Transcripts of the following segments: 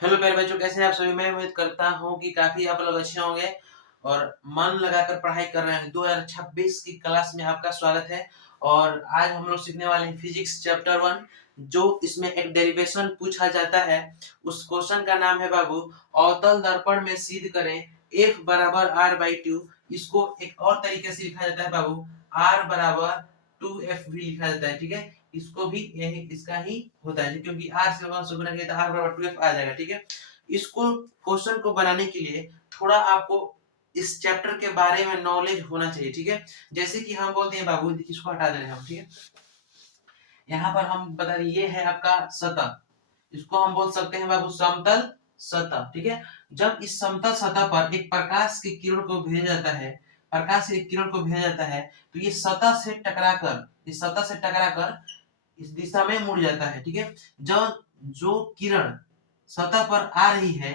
Hello प्यारे बच्चों, कैसे हैं आप सभी। मैं उम्मीद करता हूं कि काफी आप लोग अच्छे होंगे और मन लगाकर पढ़ाई कर रहे हैं। 2026 की क्लास में आपका स्वागत है। और आज हम लोग सीखने वाले हैं फिजिक्स चैप्टर 1, जो इसमें एक डेरिवेशन पूछा जाता है। उस क्वेश्चन का नाम है बाबू, अवतल दर्पण में सिद्ध करें F बराबर r/2। इसको एक और तरीके से लिखा जाता है बाबू, r बराबर 2f भी लिखा जाता है। ठीक है, इसको भी यही इसका ही होता है, क्योंकि r से 1 से गुणा किया तो r बराबर 2f आ जाएगा। ठीक है, इसको क्वेश्चन को बनाने के लिए थोड़ा आपको इस चैप्टर के बारे में नॉलेज होना चाहिए। ठीक है, जैसे कि हम बोलते हैं बाबू, इसको हटा दे रहे हैं हम। ठीक है, यहाँ पर हम बता रहे ये है आपका सतह, इसको हम बोल सकते हैं बाबू समतल सतह। ठीक है, जब इस समतल सतह पर एक प्रकाश की किरण को भेजा जाता है, प्रकाश की किरण को भेजा जाता है, तो ये सतह से टकराकर, इस सतह से टकराकर इस दिशा में मुड़ जाता है। ठीक है, जब जो किरण सतह पर आ रही है,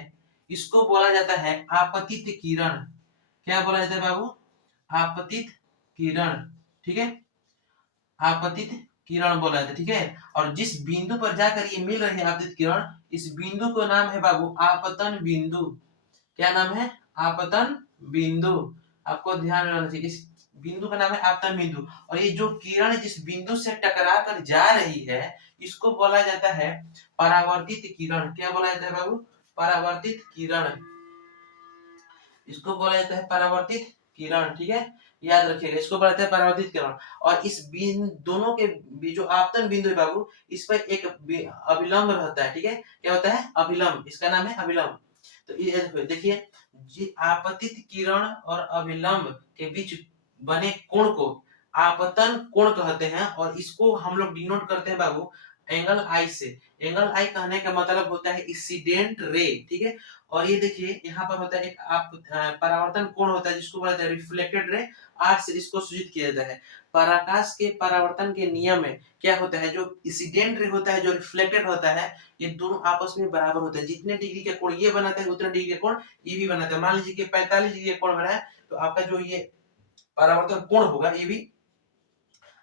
इसको बोला जाता है आपतित किरण। क्या बोला जाता है बाबू? आपतित किरण। ठीक है, आपतित किरण बोला जाता है। ठीक है, और जिस बिंदु पर जाकर ये मिल रही है आपतित किरण, इस बिंदु को नाम है बाबू आपतन बिंदु। क्या नाम है? आपतन बिंदु। आपको ध्यान में रखना चाहिए, इस बिंदु का नाम है आपतन बिंदु। और ये जो किरण जिस बिंदु से टकरा कर जा रही है, इसको बोला जाता है परावर्तित किरण। क्या बोला जाता है बाबू? परावर्तित किरण। इसको बोला जाता है परावर्तित किरण। ठीक है, याद रखिएगा, इसको बोला जाता है परावर्तित किरण। और इस दोनों के जो आपतन बिंदु है बाबू, इस पर एक अभिलंब रहता है। ठीक है, क्या होता है? अभिलंब, इसका नाम है अभिलंब। तो ये देखिए, जी आपतित किरण और अभिलंब के बीच बने कोण को आपतन कोण कहते हैं, और इसको हम लोग डिनोट करते हैं बाबू एंगल आई से। एंगल आई कहने का मतलब होता है इंसिडेंट रे। ठीक है, और ये देखिए यहाँ पर होता है एक आप परावर्तन कोण होता है, जिसको बोला जाता है रिफ्लेक्टेड रे। आर से इसको सूचित किया जाता है। पराकाश के परावर्तन के नियम में क्या होता है, जो इंसिडेंट रे होता है, जो रिफ्लेक्टेड होता है, ये दोनों आपस में बराबर होते हैं। जितने डिग्री का कोण ये बनाते हैं, उतने डिग्री का कोण ये भी बनाते हैं। मान लीजिए कि 45 डिग्री का कोण बना है, तो आपका जो ये परावर्तन कोण होगा, ये भी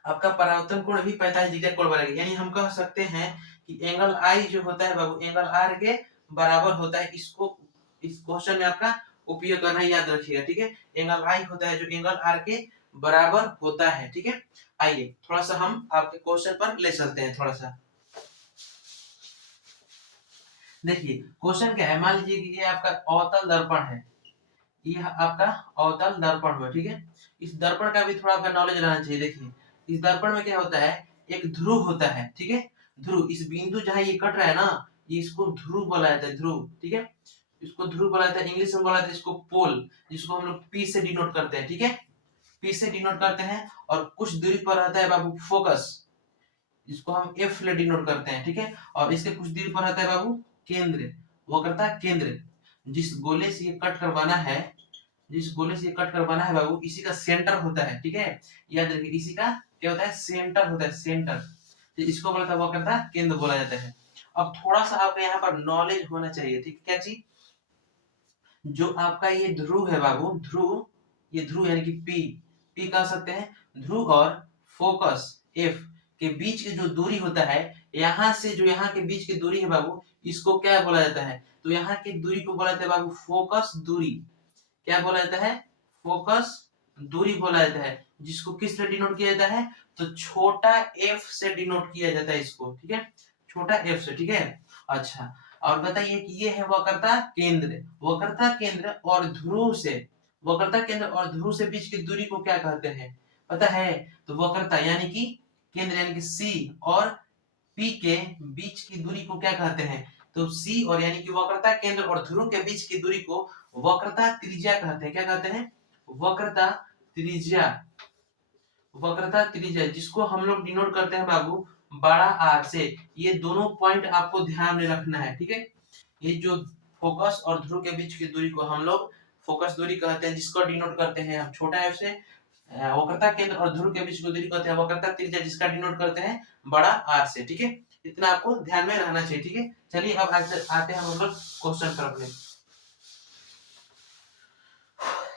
आपका परावर्तन कोण भी 45 डिग्री का कोण बनेगा। यानी हम कह सकते हैं कि एंगल आई जो होता है बाबू, एंगल आर के बराबर होता है। इसको इस क्वेश्चन में आपका उपयोग करना याद रखिएगा। ठीक है, एंगल आई होता है जो एंगल आर के बराबर होता है। ठीक है, आइए थोड़ा सा हम आपके क्वेश्चन पर ले चलते हैं। थोड़ा सा देखिए, क्वेश्चन क्या है। मान लीजिए कि ये आपका अवतल दर्पण है, ये आपका अवतल दर्पण हुआ। ठीक है, इस दर्पण का भी थोड़ा आपका नॉलेज रहना चाहिए। देखिए, इस दर्पण में क्या होता है, एक ध्रुव होता है। ठीक है, ध्रुव, इस बिंदु जहां ये कट रहा है ना, ये इसको ध्रुव बोला जाता है, ध्रुव। ठीक है, इसको ध्रुव बोला जाता है, इंग्लिश में बोला जाता है इसको पोल, जिसको हम लोग पी से डिनोट करते हैं। ठीक है, पी से डिनोट करते हैं। और कुछ दूरी पर रहता है बाबू फोकस, जिसको हम एफ से डिनोट करते हैं। ठीक है, और इसके कुछ दूरी पर रहता है बाबू केंद्र, वक्रता केंद्र। जिस गोले से ये कट करवाना है, जिस गोले से कट करवाना है बाबू, इसी का सेंटर होता है। ठीक है, याद रखिए, इसी का क्या होता है, सेंटर होता है, सेंटर। तो इसको बोला था वो करता केंद्र बोला जाता है। अब थोड़ा सा आपको यहाँ पर नॉलेज होना चाहिए। ठीक, क्या चीज? जो आपका ये ध्रुव है बाबू, ध्रुव, ये ध्रुव यानी कि पी, पी कह सकते हैं। ध्रुव और फोकस एफ के बीच की जो दूरी होता है, यहाँ से जो यहाँ के बीच की दूरी है बाबू, इसको क्या बोला जाता है? तो यहाँ की दूरी को बोला जाता है बाबू फोकस दूरी। क्या बोला जाता है? फोकस दूरी बोला जाता है, जिसको किस से डिनोट किया जाता है? तो छोटा एफ से डिनोट किया जाता है इसको। ठीक है, छोटा एफ से। ठीक है, अच्छा, और बताइए कि ये है वक्रता केंद्र। वक्रता केंद्र और ध्रुव से, वक्रता केंद्र और ध्रुव से बीच की दूरी को क्या कहते हैं, पता है? तो वक्रता यानी कि केंद्र यानी कि सी और पी के बीच की दूरी को क्या कहते हैं? तो सी और यानी कि वक्रता केंद्र और ध्रुव के बीच की दूरी को वक्रता त्रिज्या कहते हैं। क्या कहते हैं? वक्रता त्रिज्या। वक्रता त्रिज्या, जिसको हम लोग डिनोट करते हैं बाबू बड़ा आर से। ये दोनों पॉइंट आपको ध्यान में रखना है। ठीक है, ये जो फोकस और ध्रुव के बीच की दूरी को हम लोग फोकस दूरी कहते हैं, जिसको डिनोट करते हैं हम छोटा एफ से। वक्रता केंद्र और ध्रुव के बीच की दूरी कहते हैं वक्रता त्रिज्या, जिसका डिनोट करते हैं बड़ा आर से। ठीक है, इतना आपको ध्यान में रहना चाहिए। ठीक है, चलिए अब आते हैं हम लोग क्वेश्चन पर अपने।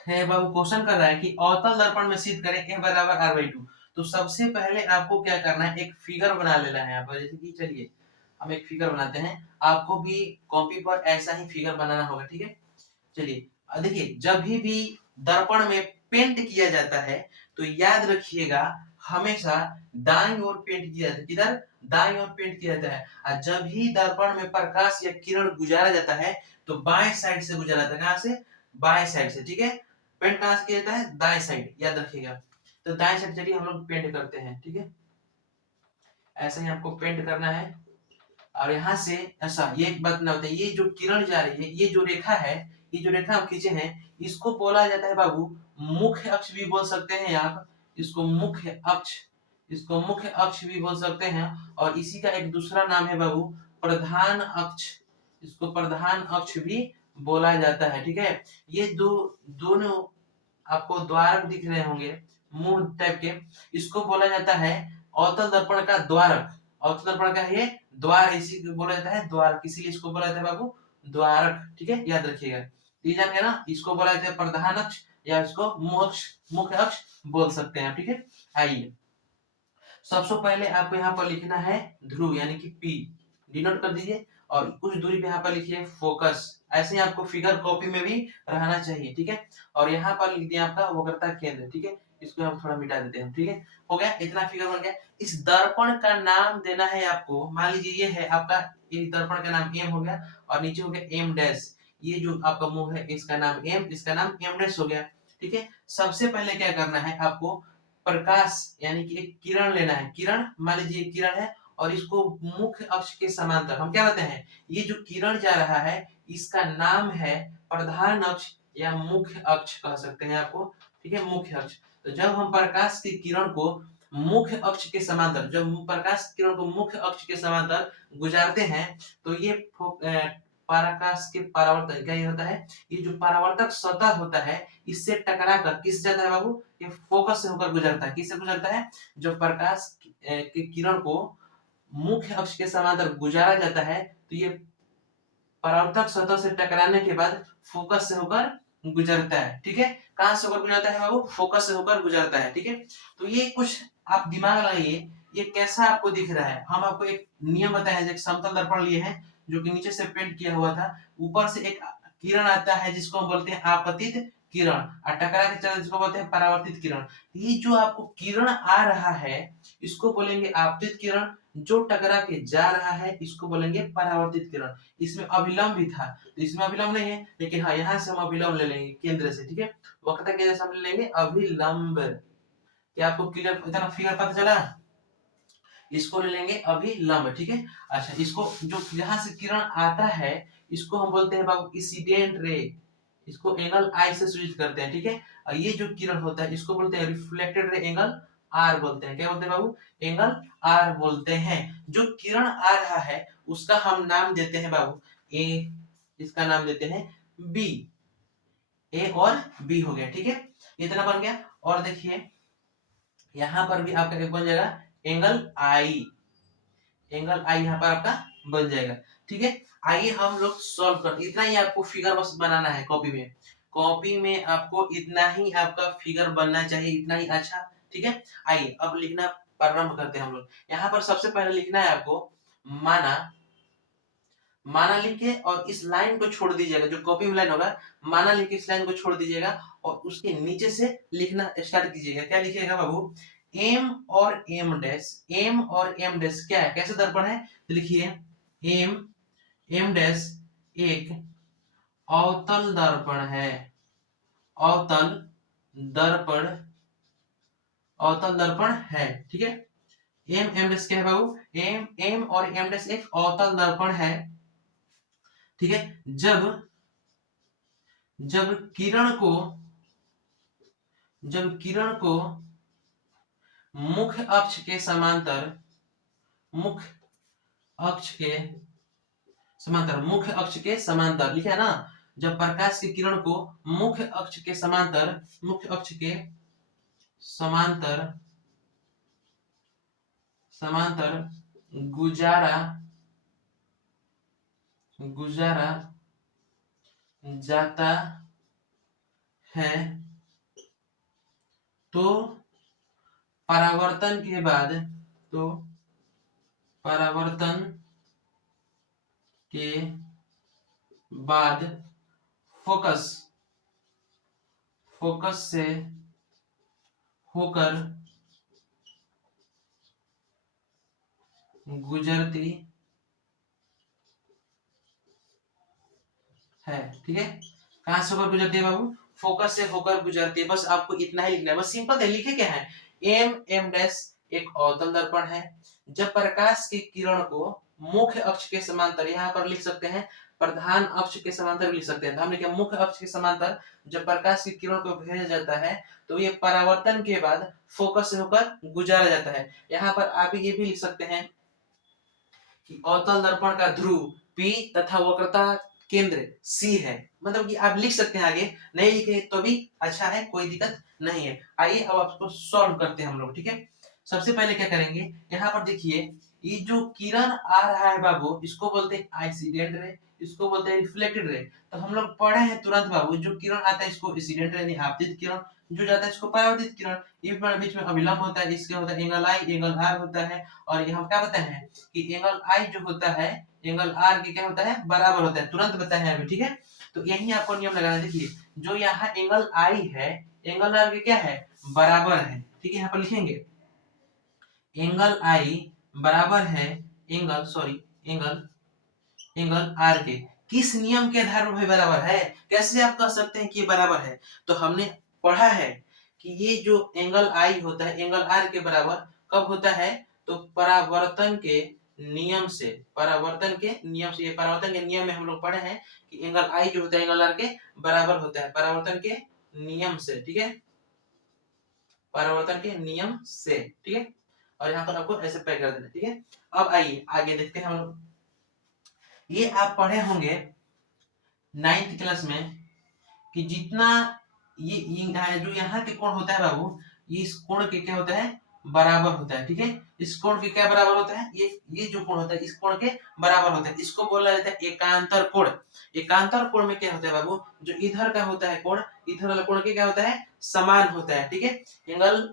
है बाबू, क्वेश्चन कर रहा है कि अवतल दर्पण में सिद्ध करें ए बराबर r/2। तो सबसे पहले आपको क्या करना है, एक फिगर बना लेना है यहाँ पर। जैसे कि चलिए हम एक फिगर बनाते हैं, आपको भी कॉपी पर ऐसा ही फिगर बनाना होगा, ठीक है। चलिए देखिए, जब भी दर्पण में पेंट किया जाता है तो याद रखिएगा हमेशा दाईं ओर पेंट किया जाता है। किधर? दाईं ओर पेंट किया जाता है। और जब भी दर्पण में प्रकाश या किरण गुजारा जाता है तो बाएं साइड से गुजारा जाता है। कहां से? बाएं साइड से, ठीक है। पेंट कहां से किया जाता है? दाएं साइड, याद रखिएगा। तो दाएं साइड चलिए हम लोग पेंट करते हैं, ठीक है। ऐसे ही आपको पेंट करना है। और यहाँ से ऐसा ये एक बात ना होता है, ये जो किरण जा रही है, ये जो रेखा है, ये जो रेखा हम खींचे हैं, इसको बोला जाता है बाबू मुख्य अक्ष भी बोल सकते हैं आप। इसको मुख्य अक्ष, इसको मुख्य अक्ष भी बोल सकते हैं। और इसी का एक दूसरा नाम है बाबू प्रधान अक्ष। इसको प्रधान अक्ष भी बोला जाता है, ठीक है। ये दोनों आपको द्वारक दिख रहे होंगे, मुंह टाइप के, इसको बोला जाता है अवतल दर्पण का द्वारक। अवतल दर्पण का ये द्वार, इसी को बोला जाता है द्वारक, इसीलिए इसको बोला जाता है बाबू द्वारक, ठीक है, याद रखिएगा। ये जान गया ना, इसको बोला जाता है प्रधान अक्ष या इसको मुख्य अक्ष बोल सकते हैं, ठीक है। आइए सबसे पहले आपको यहाँ पर लिखना है ध्रुव यानी कि पी, डिनोट कर दीजिए। और कुछ दूरी पे यहाँ पर लिखिए फोकस। ऐसे ही आपको फिगर कॉपी में भी रहना चाहिए, ठीक है। और यहाँ पर लिख दिया आपका वक्रता केंद्र, ठीक है। इसको हम थोड़ा मिटा देते हैं, ठीक है। हो गया, इतना फिगर बन गया। इस दर्पण का नाम देना है आपको, मान लीजिए ये है आपका, ये दर्पण का नाम एम हो गया और नीचे हो गया एम डैश। ये जो आपका मुंह है इसका नाम एम, इसका नाम एम डैश हो गया, ठीक है। सबसे पहले क्या करना है आपको, प्रकाश यानी कि एक किरण लेना है। किरण, मान लीजिए किरण है और इसको मुख्य अक्ष के समांतर हम क्या कहते हैं, ये जो किरण जा रहा है इसका नाम है प्रधान अक्ष या मुख्य अक्ष कह सकते हैं आपको, ठीक है, मुख्य अक्ष। तो जब हम प्रकाश की किरण को मुख्य अक्ष के समांतर, जब प्रकाश किरण को मुख्य अक्ष के समांतर गुजारते हैं तो ये प्रकाश के परावर्तन क्या ये होता है, ये जो परावर्तक सतह होता है इससे टकराकर किस जाता है बाबू, ये फोकस से होकर गुजरता है। किससे गुजरता है? जो प्रकाश की किरण को मुख्य अक्ष के समांतर गुजारा जाता है तो ये परावर्तक सतह से टकराने के बाद फोकस से होकर गुजरता है, ठीक है। कहां से होकर गुजरता है बाबू? फोकस से होकर गुजरता है, ठीक है। तो ये कुछ आप दिमाग लगाइए, ये कैसा आपको दिख रहा है। हम आपको एक नियम बताए हैं, एक समतल दर्पण लिए हैं जो कि नीचे से पेंट किया हुआ था, ऊपर से एक किरण आता है जिसको हम बोलते हैं आपतित किरण, और टकरा के चलने जिसको बोलते हैं परावर्तित किरण। ये जो आपको किरण आ रहा है इसको बोलेंगे आपतित किरण, जो टकरा के जा रहा है इसको बोलेंगे परावर्तित किरण। इसमें अभिलंब भी था, तो इसमें अभिलंब नहीं है, लेकिन हाँ यहाँ से हम अभिलंब ले लेंगे केंद्र से, ठीक है। वक्रता केंद्र से हम ले लेंगे अभिलंब। क्या आपको क्लियर इतना फिगर पता चला? इसको ले लेंगे अभिलंब, ठीक है। अच्छा, इसको जो यहाँ से किरण आता है इसको हम बोलते हैं बाबू इंसिडेंट रे, इसको एंगल आई से सूचित करते हैं, ठीक है। और ये जो किरण होता है इसको बोलते हैं रिफ्लेक्टेड रे, एंगल आर बोलते हैं। क्या बोलते हैं बाबू? एंगल आर बोलते हैं। जो किरण आ रहा है उसका हम नाम देते हैं बाबू ए, इसका नाम देते हैं बी। ए और बी हो गया, ठीक है, इतना बन गया। और देखिए यहाँ पर भी आपका एक बन जाएगा एंगल आई, एंगल आई यहाँ पर आपका बन जाएगा, ठीक है। आइए हम लोग सॉल्व कर, इतना ही आपको फिगर बस बनाना है कॉपी में। कॉपी में आपको इतना ही आपका फिगर बनना चाहिए, इतना ही अच्छा, ठीक है। आइए अब लिखना प्रारंभ करते हैं हम लोग। यहाँ पर सबसे पहले लिखना है आपको माना, माना लिख के और इस लाइन को छोड़ दीजिएगा, जो कॉपी में लाइन होगा माना लिख के इस लाइन को छोड़ दीजिएगा और उसके नीचे से लिखना स्टार्ट कीजिएगा। क्या लिखिएगा बाबू? एम और एम डैश, एम और एम डैश क्या है, कैसे दर्पण है, तो लिखिए एम एम डैश एक अवतल दर्पण है, अवतल दर्पण, अवतल दर्पण है, ठीक है। एम एम डैश क्या है बाबू? एम एम और एम डैश एक अवतल दर्पण है, ठीक है। जब जब किरण को, जब किरण को मुख्य अक्ष के समांतर, मुख्य अक्ष के समांतर, मुख्य अक्ष के समांतर लिखा है ना, जब प्रकाश की किरण को मुख्य अक्ष के समांतर, मुख्य अक्ष के समांतर, समांतर गुजारा, गुजारा जाता है तो परावर्तन के बाद, तो परावर्तन के बाद फोकस से होकर गुजरती है। ठीक है, कहां से होकर गुजरती है बाबू? फोकस से होकर गुजरती है। बस आपको इतना ही लिखना है, बस सिंपल है। लिखे क्या है? एम डैश एक अवतल दर्पण है। जब प्रकाश की किरण को मुख्य अक्ष के समांतर, यहाँ पर लिख सकते हैं प्रधान अक्ष के समांतर लिख सकते हैं, तो हम लिखे मुख्य अक्ष के समांतर जब प्रकाश की किरण को भेजा जाता है तो ये परावर्तन के बाद फोकस से होकर गुजारा जाता है। यहाँ पर आप ये भी लिख सकते हैं कि अवतल दर्पण का ध्रुव P तथा वक्रता केंद्र C है। मतलब कि आप लिख सकते हैं, आगे नहीं लिखे तो भी अच्छा है, कोई दिक्कत नहीं है। आइए अब आपको सॉल्व करते हैं हम लोग। ठीक है, सबसे पहले क्या करेंगे, यहाँ पर देखिए ये जो किरण आ रहा है बाबू, इसको बोलते हैं इंसिडेंट रे, इसको बोलते हैं रिफ्लेक्टेड रे। तो हम लोग पढ़े हैं तुरंत बाबू, जो किरण आता है इसको इंसिडेंट रे यानी आपतित किरण, जो जाता है इसको परावर्तित किरण। ये बीच में अभिलंब होता है, इसके होता है एंगल आई, एंगल आर होता है। और यहाँ क्या बताए हैं कि एंगल आई जो होता है एंगल आर के क्या होता है, बराबर होता है। तुरंत बताए हैं अभी। ठीक है, तो यही आपको नियम लगाना है। देखिए जो यहाँ एंगल आई है एंगल आर के क्या है, बराबर है। ठीक है, यहाँ पर लिखेंगे एंगल आई बराबर है एंगल आर के। किस नियम के आधार पर भाई बराबर है? कैसे आप कह सकते हैं कि ये बराबर है? तो हमने पढ़ा है कि ये जो एंगल आई होता है एंगल आर के बराबर कब होता है? तो परावर्तन के नियम से, ये परावर्तन के नियम में हम लोग पढ़े हैं कि एंगल आई जो होता है एंगल आर के बराबर होता है, परावर्तन के नियम से। ठीक है, परावर्तन के नियम से। ठीक है, और यहाँ पर आपको ऐसे पैक कर देना। ठीक है, अब आइए आगे देखते हैं हम लोग। ये आप पढ़े होंगे 9th क्लास में कि जितना ये जो यहाँ के कोण होता है बाबू, ये इस कोण के क्या होता है, बराबर होता है। ठीक है, इस कोण के क्या बराबर होता है, ये जो कोण होता है इस कोण के बराबर होता है। इसको बोला जाता है एकांतर कोण। एकांतर कोण में क्या होता है बाबू, जो इधर का होता है कोण, इधर वाला कोण के क्या होता है, समान होता है। ठीक है, एंगल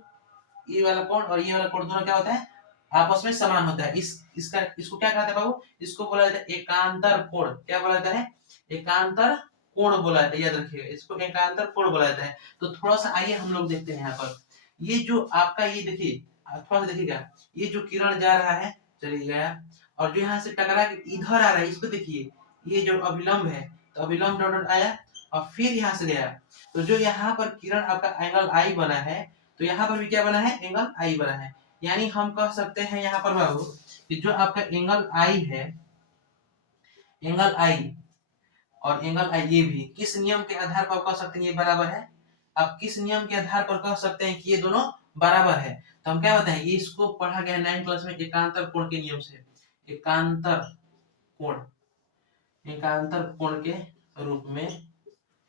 ये वाला कोण और ये वाला कोण दोनों क्या होता है, आपस में समान होता है। इसको क्या कहते हैं बाबू, इसको बोला जाता है एकांतर कोण। क्या बोला जाता है, एकांतर कोण बोला जाता है, याद रखिएगा इसको एकांतर कोण बोला जाता है। तो थोड़ा सा आइए हम लोग देखते हैं यहाँ पर। ये जो आपका ये देखिए, थोड़ा सा देखिएगा, ये जो किरण जा रहा है चलिए गया, और जो यहाँ से टकरा के इधर आ रहा है इसको देखिए, ये जो अभिलंब है तो अभिलंब डॉट डॉट आया और फिर यहाँ से गया। तो जो यहाँ पर किरण आपका एंगल आई बना है, तो यहाँ पर भी क्या बना है, एंगल आई बना है। यानी हम कह सकते हैं यहाँ पर बाबू कि जो आपका एंगल आई है, एंगल आई और एंगल आई ये भी किस नियम के आधार पर कह सकते हैं ये बराबर है? आप किस नियम के आधार पर कह सकते हैं कि ये दोनों बराबर है? तो हम क्या बताएं, ये इसको पढ़ा गया है 9th क्लास में एकांतर कोण के नियम से। एकांतर कोण, एकांतर कोण के रूप में।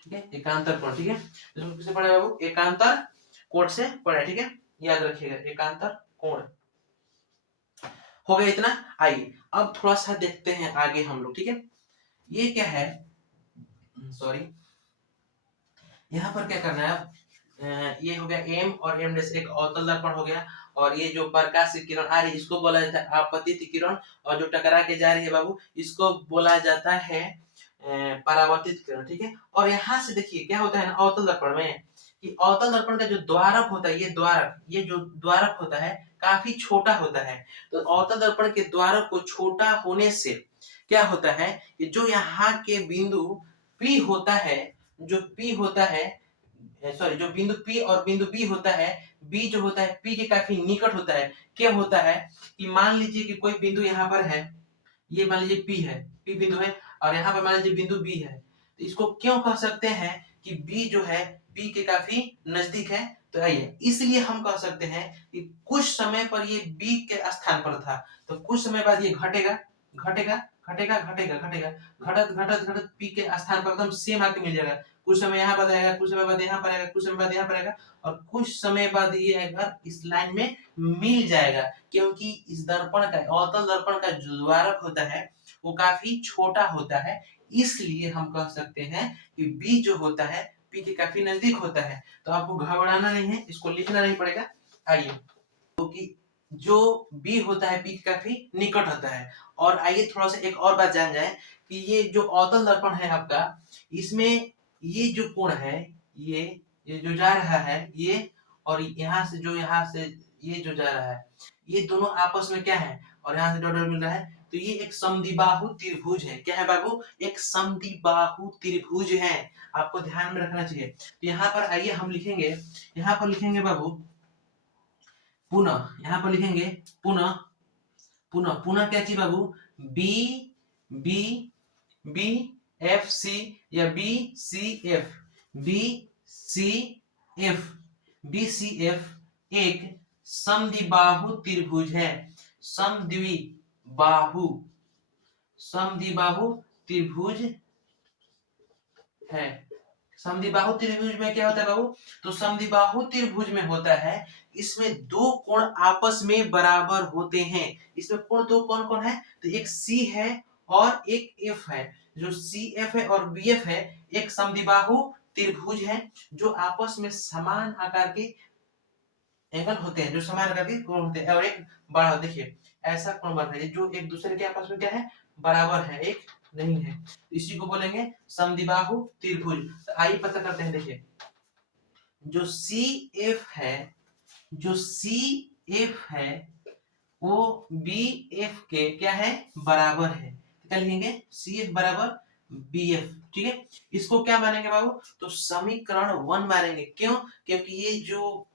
ठीक है, एकांतर कोण। ठीक है, इसको किससे पढ़ा बाबू, एकांतर कोण से पढ़ा। ठीक है, याद रखिएगा एकांतर कोण। हो गया इतना। आइए अब थोड़ा सा देखते हैं आगे हम लोग। ठीक है, ये क्या है, सॉरी यहाँ पर क्या करना है, ये हो गया एम और एम डैश एक अवतल दर्पण हो गया। और ये जो प्रकाश की किरण आ रही है इसको बोला जाता है आपतित किरण, और जो टकरा के जा रही है बाबू इसको बोला जाता है परावर्तित किरण। ठीक है, और यहाँ से देखिए क्या होता है ना अवतल दर्पण में, कि अवतल दर्पण का जो द्वारक होता है, ये जो द्वारक होता है काफी छोटा होता है। तो अवतल दर्पण के द्वारक को छोटा होने से क्या होता है कि जो यहाँ के बिंदु P होता है, जो P होता है, सॉरी जो बिंदु P और बिंदु B होता है, B जो होता है P के काफी निकट होता है। क्या होता है कि मान लीजिए कि कोई बिंदु यहाँ पर है, ये मान लीजिए P है, P बिंदु है, और यहाँ पर मान लीजिए बिंदु B है। तो इसको क्यों कह सकते हैं कि B जो है P के काफी नजदीक है? तो आइए इसलिए हम कह सकते हैं कि कुछ समय पर ये B के स्थान पर था, तो कुछ समय बाद ये घटेगा घटेगा घटेगा घटेगा घटेगा, घटत घटत घटत P के स्थान पर एकदम सेम आके मिल जाएगा। कुछ समय यहाँ पर आएगा, कुछ समय बाद यहाँ पर आएगा, कुछ समय बाद यहाँ पर आएगा, और कुछ समय बाद ये आएगा इस लाइन में मिल जाएगा। क्योंकि इस दर्पण का, अवतल दर्पण का जो द्वारक होता है वो काफी छोटा होता है, इसलिए हम कह सकते हैं कि B जो होता है P के काफी नजदीक होता है। तो आपको घबराना नहीं है, इसको लिखना नहीं पड़ेगा। आइए, क्योंकि जो बी होता है पी के काफी निकट होता है। और आइए थोड़ा सा एक और बात जान जाए कि ये जो अवतल दर्पण है आपका, इसमें ये जो कोण है, ये जो जा रहा है ये, और यहाँ से ये जो जा रहा है, ये दोनों आपस में क्या है, और यहाँ से डॉट डॉट मिल रहा है, तो ये एक समद्विबाहु त्रिभुज है। क्या है बाबू? एक समद्विबाहु त्रिभुज है। आपको ध्यान में रखना चाहिए। तो यहाँ पर आइए हम लिखेंगे, यहाँ पर लिखेंगे बाबू पुनः, यहाँ पर लिखेंगे पुनः, पुनः क्या चीज बाबू? B B B F C या B C F, B C F, B C F एक समद्विबाहु त्रिभुज है। समद्विबाहु, समद्विबाहु त्रिभुज है। समद्विबाहु त्रिभुज में क्या होता है बाबू? तो समद्विबाहु त्रिभुज में होता है, इसमें दो कोण आपस में बराबर होते हैं। इसमें कोण दो कौन कौन है? तो एक सी है और एक एफ है। जो सी एफ है और बी एफ है, एक समद्विबाहु त्रिभुज है जो आपस में समान आकार के एंगल होते हैं, जो समान आकार के कोण होते हैं। और एक बड़ा, देखिए ऐसा कोण बन रहा है जो एक दूसरे के आपस में क्या है? बराबर है, एक नहीं है। इसी को बोलेंगे समद्विबाहु त्रिभुज। तो आइए पता करते हैं। देखिए जो सी एफ है, जो सी एफ है वो बी एफ के क्या है? बराबर है। तो क्या लिखेंगे? सी एफ बराबर बी एफ। ठीक है, इसको क्या मानेंगे बाबू? तो समीकरण 1 मानेंगे। क्यों? क्योंकि ये जो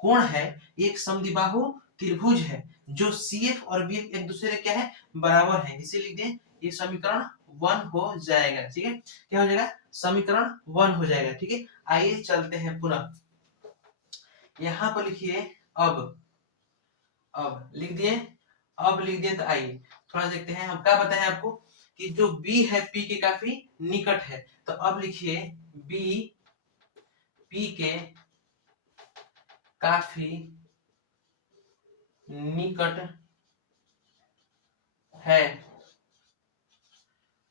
कोण है एक समद्विबाहु त्रिभुज है, जो सी एफ और बी एफ एक दूसरे क्या है? बराबर है। इसे लिख दें, ये समीकरण 1 हो जाएगा। ठीक है, क्या हो जाएगा? समीकरण 1 हो जाएगा। ठीक है, आइए चलते हैं पुनः। यहां पर लिखिए अब लिख दिए, अब लिख दिए। तो आइए थोड़ा देखते हैं, हम क्या बताएं आपको कि जो B है P के काफी निकट है। तो अब लिखिए B P के काफी निकट है।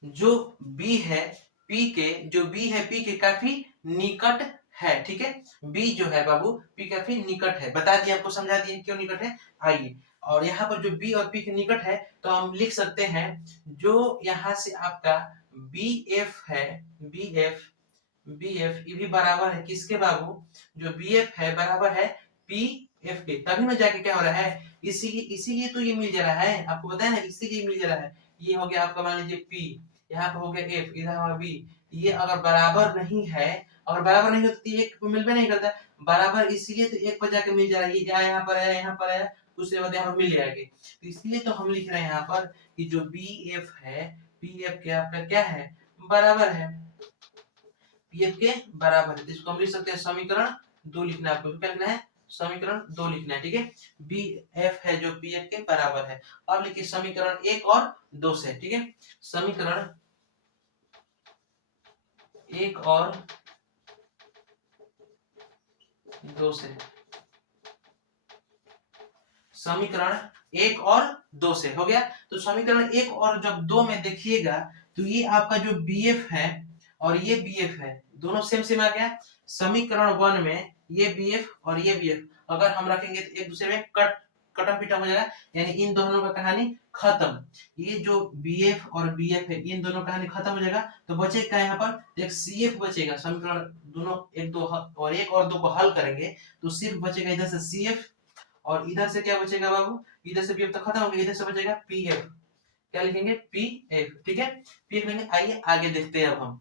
जो B है P के, जो B है P के काफी निकट है। ठीक है, B जो है बाबू P काफी निकट है। बता दिए आपको, समझा दिए क्यों निकट है। आइए, और यहाँ पर जो B और P के निकट है तो हम लिख सकते हैं, जो यहाँ से आपका BF है, BF ये भी बराबर है किसके बाबू? जो BF है बराबर है PF के। तभी में जाके क्या हो रहा है? इसीलिए तो ये मिल जा रहा है। आपको बताया ना, इसीलिए मिल जा रहा है। ये हो गया आपका, मान लीजिए P, यहाँ पर हो गया F, इधर होगा B। ये अगर बराबर नहीं है, अगर बराबर नहीं होता तो एक मिल भी नहीं करता। बराबर इसीलिए तो एक पर जाके मिल जा रहा है। ये यहाँ पर है, यहाँ पर है, उसके बाद यहाँ पर मिल जाएगी। तो इसलिए तो हम लिख रहे हैं यहाँ पर कि जो BF है, PF के आपका क्या है? बराबर है, PF के बराबर है। तो इसको हम लिख सकते हैं समीकरण 2 लिखना है। आपको क्या लिखना है? समीकरण 2 लिखना है। ठीक है, BF है जो PF के बराबर है। अब लिखिए समीकरण 1 और 2 से। ठीक है, समीकरण 1 और 2 से, समीकरण 1 और 2 से हो गया। तो समीकरण 1 और जब 2 में देखिएगा तो ये आपका जो BF है और ये BF है, दोनों सेम सेम आ गया। समीकरण 1 में ये BF और ये BF अगर हम रखेंगे तो एक दूसरे में कटम पीटा हो जाएगा, यानी इन दोनों का कहानी खत्म। ये जो BF और BF है, इन दोनों कहानी खत्म हो जाएगा। तो बचेगा यहाँ पर एक CF बचेगा। समीकरण दोनों 1 2 और 1 और 2 को हल करेंगे तो सिर्फ बचेगा इधर से CF, और इधर से क्या बचेगा बाबू? इधर से BF तो खत्म हो गया, इधर से बचेगा PF। क्या लिखेंगे? PF। ठीक है, PF लिखेंगे। आइए आगे देखते हैं अब हम।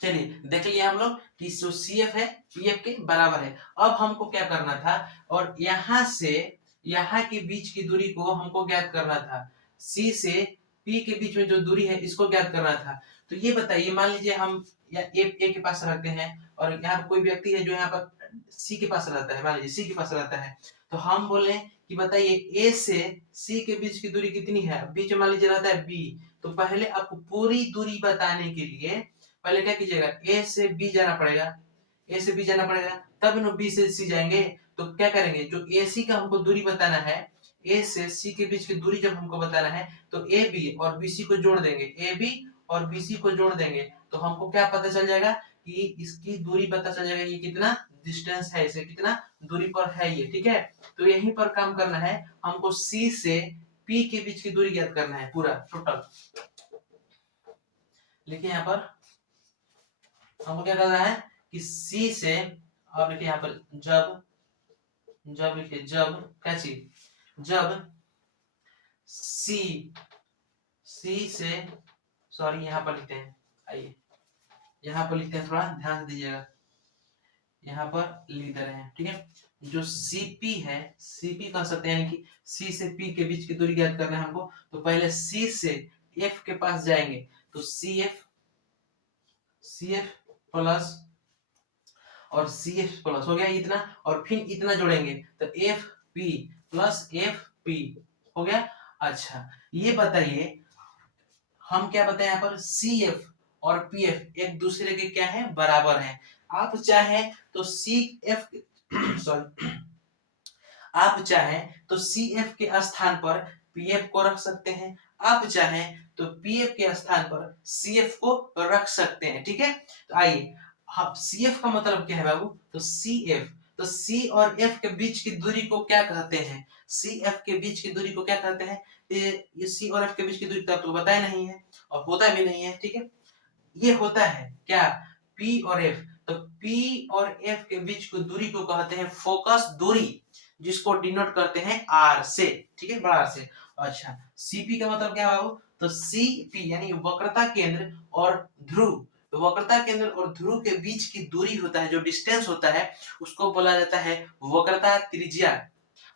चलिए देख लिया हम लोग कि जो CF है PF के बराबर है। अब हमको क्या करना था, और यहाँ से यहाँ के बीच की दूरी को हमको ज्ञात करना था। C से P के बीच में जो दूरी है इसको ज्ञात करना था। तो ये बताइए, मान लीजिए हम A के पास रखते हैं और यहाँ पर कोई व्यक्ति है जो यहाँ पर C के पास रहता है, मान लीजिए C के पास रहता है। तो तो हम बोले कि बताइए ए से सी के बीच की दूरी कितनी है, बीच में मान लीजिए रहता है बी, तो पहले आपको पूरी दूरी बताने के लिए पहले क्या कीजिएगा, ए से बी जाना पड़ेगा, ए से बी जाना पड़ेगा, तब ना बी से सी जाएंगे। तो क्या करेंगे, जो ए सी का हमको दूरी बताना है, ए से सी के बीच की दूरी जब हमको बताना है तो ए बी और बी सी को जोड़ देंगे, ए बी और बी सी को जोड़ देंगे, तो हमको क्या पता चल जाएगा कि इसकी दूरी पता चल जाएगा, ये कितना डिस्टेंस है, इसे कितना दूरी पर है ये, ठीक है। तो यहीं पर काम करना है हमको, सी से पी के बीच की दूरी ज्ञात करना है पूरा टोटल। लिखिए यहाँ पर हमको क्या करना है कि सी से, अब लिखिए यहाँ पर जब लिखिए जब क्या चीज, जब सी से, सॉरी यहाँ पर लिखते हैं, आइए यहाँ पर लिखते हैं, थोड़ा ध्यान से दीजिएगा, यहाँ पर लिख रहे हैं, ठीक है। जो सीपी है, सीपी कह सकते हैं, यानी कि सी से पी के बीच की दूरी ज्ञात करना है हमको, तो पहले सी से एफ के पास जाएंगे, तो सी एफ प्लस और सी एफ प्लस हो गया इतना, और फिर इतना जोड़ेंगे तो F P plus F P हो गया। अच्छा ये बताइए, हम क्या बताए यहाँ पर, सी एफ और पी एफ एक दूसरे के क्या है, बराबर हैं। आप चाहे तो सी एफ सॉरी आप चाहे तो सी एफ के स्थान पर पी एफ को रख सकते हैं, आप चाहे तो पी एफ के स्थान पर सी एफ को रख सकते हैं, ठीक है। तो आइए, हम सी एफ का मतलब क्या है बाबू, तो सी एफ, तो सी और एफ के बीच की दूरी को क्या कहते हैं, सी एफ के बीच की दूरी को क्या कहते हैं, ये सी और एफ के बीच की दूरी तो आपको बताया नहीं है और होता भी नहीं है, ठीक है। ये होता है क्या, पी और एफ, तो पी और एफ के बीच की दूरी को कहते हैं फोकस दूरी, जिसको डिनोट करते हैं आर से, ठीक है, बड़ा आर से। अच्छा सीपी का मतलब क्या है बाबू, तो सीपी यानी वक्रता केंद्र और ध्रुव, तो वक्रता केंद्र और ध्रुव के बीच की दूरी होता है, जो डिस्टेंस होता है उसको बोला जाता है वक्रता त्रिज्या,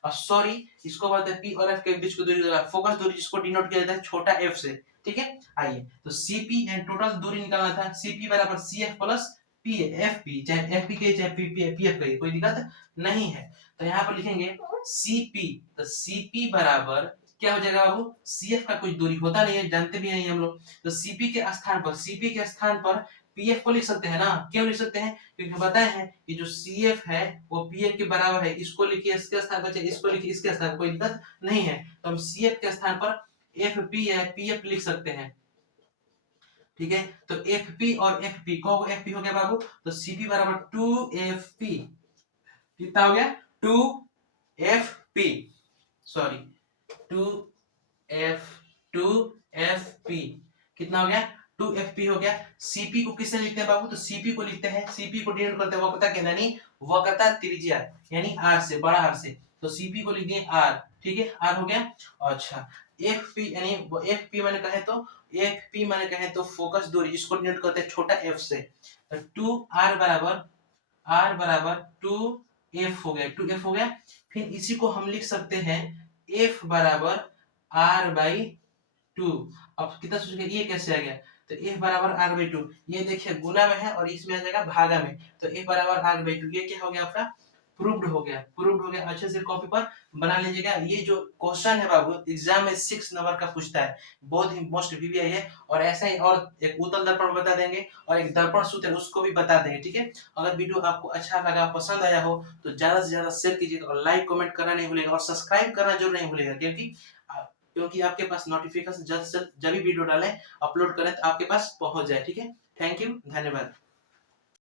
और सॉरी इसको बोलते हैं पी और एफ के बीच की दूरी फोकस दूरी, जिसको डिनोट किया जाता है छोटा एफ से, ठीक है। आइए तो सीपी एंड टोटल दूरी निकालना था, सीपी बराबर CF plus P F P, चाहे एफ पी के चाहे पी एफ कहिए, कोई दिक्कत नहीं है। तो यहाँ पर लिखेंगे सीपी, तो सीपी बराबर क्या हो जाएगा बाबू, सीएफ का कुछ दूरी होता नहीं है, जानते भी नहीं हम लोग, तो सीपी के स्थान पर, सीपी के स्थान पर पीएफ को लिख सकते हैं ना, क्यों लिख सकते हैं, क्योंकि बताए हैं कि जो सीएफ है वो पीएफ के बराबर है, इसको लिखिए इसके स्थान पर, इसको लिखिए इसके स्थान पर, कोई दिक्कत नहीं है। तो हम सीएफ के स्थान पर एफ पी है पीएफ लिख सकते हैं, ठीक है। तो एफ पी और एफ पी को एफ पी हो गया बाबू, तो सीपी बराबर 2fp, कितना हो गया 2fp, सॉरी 2f2fp, कितना हो गया 2fp हो गया। सीपी को किससे लिखते हैं बाबू, तो सीपी को लिखते हैं, सीपी को डिनोट करते हैं वक्रता केंद्र यानी वक्रता त्रिज्या यानी आर से, बड़ा आर से, तो सीपी को लिख दिए आर, ठीक है, आर हो गया। अच्छा एफपी यानी एफपी मैंने कहे तो, एफपी मैंने कहे तो फोकस दूरी, जिसको डिनोट करते हैं छोटा एफ से, तो 2 आर बराबर 2f हो गया, 2f हो गया। फिर इसी को हम लिख सकते हैं f बराबर r बाई 2, अब कितना सोचेंगे ये कैसे आ गया, तो f बराबर r बाई 2, ये देखिए गुना में है और इसमें आ जाएगा भागा में, तो f बराबर r बाई 2, ये क्या हो गया आपका प्रूव्ड हो गया, प्रूव्ड हो गया। अच्छे से कॉपी पर बना लीजिएगा, ये जो क्वेश्चन है बाबू एग्जाम में 6 नंबर का पूछता है, बहुत ही मोस्ट वीवीआई है, और ऐसा ही और एक उत्तल दर्पण बता देंगे और एक दर्पण सूत्र है उसको भी बता देंगे, ठीक है। अगर वीडियो आपको अच्छा लगा, पसंद आया हो तो ज्यादा से ज्यादा शेयर कीजिएगा और लाइक कमेंट करना नहीं भूलिएगा और सब्सक्राइब करना जरूर नहीं भूलिएगा, क्योंकि आपके पास नोटिफिकेशन जल्द से जल्द जब भी वीडियो डालें अपलोड करें तो आपके पास पहुंच जाए, ठीक है। थैंक यू, धन्यवाद।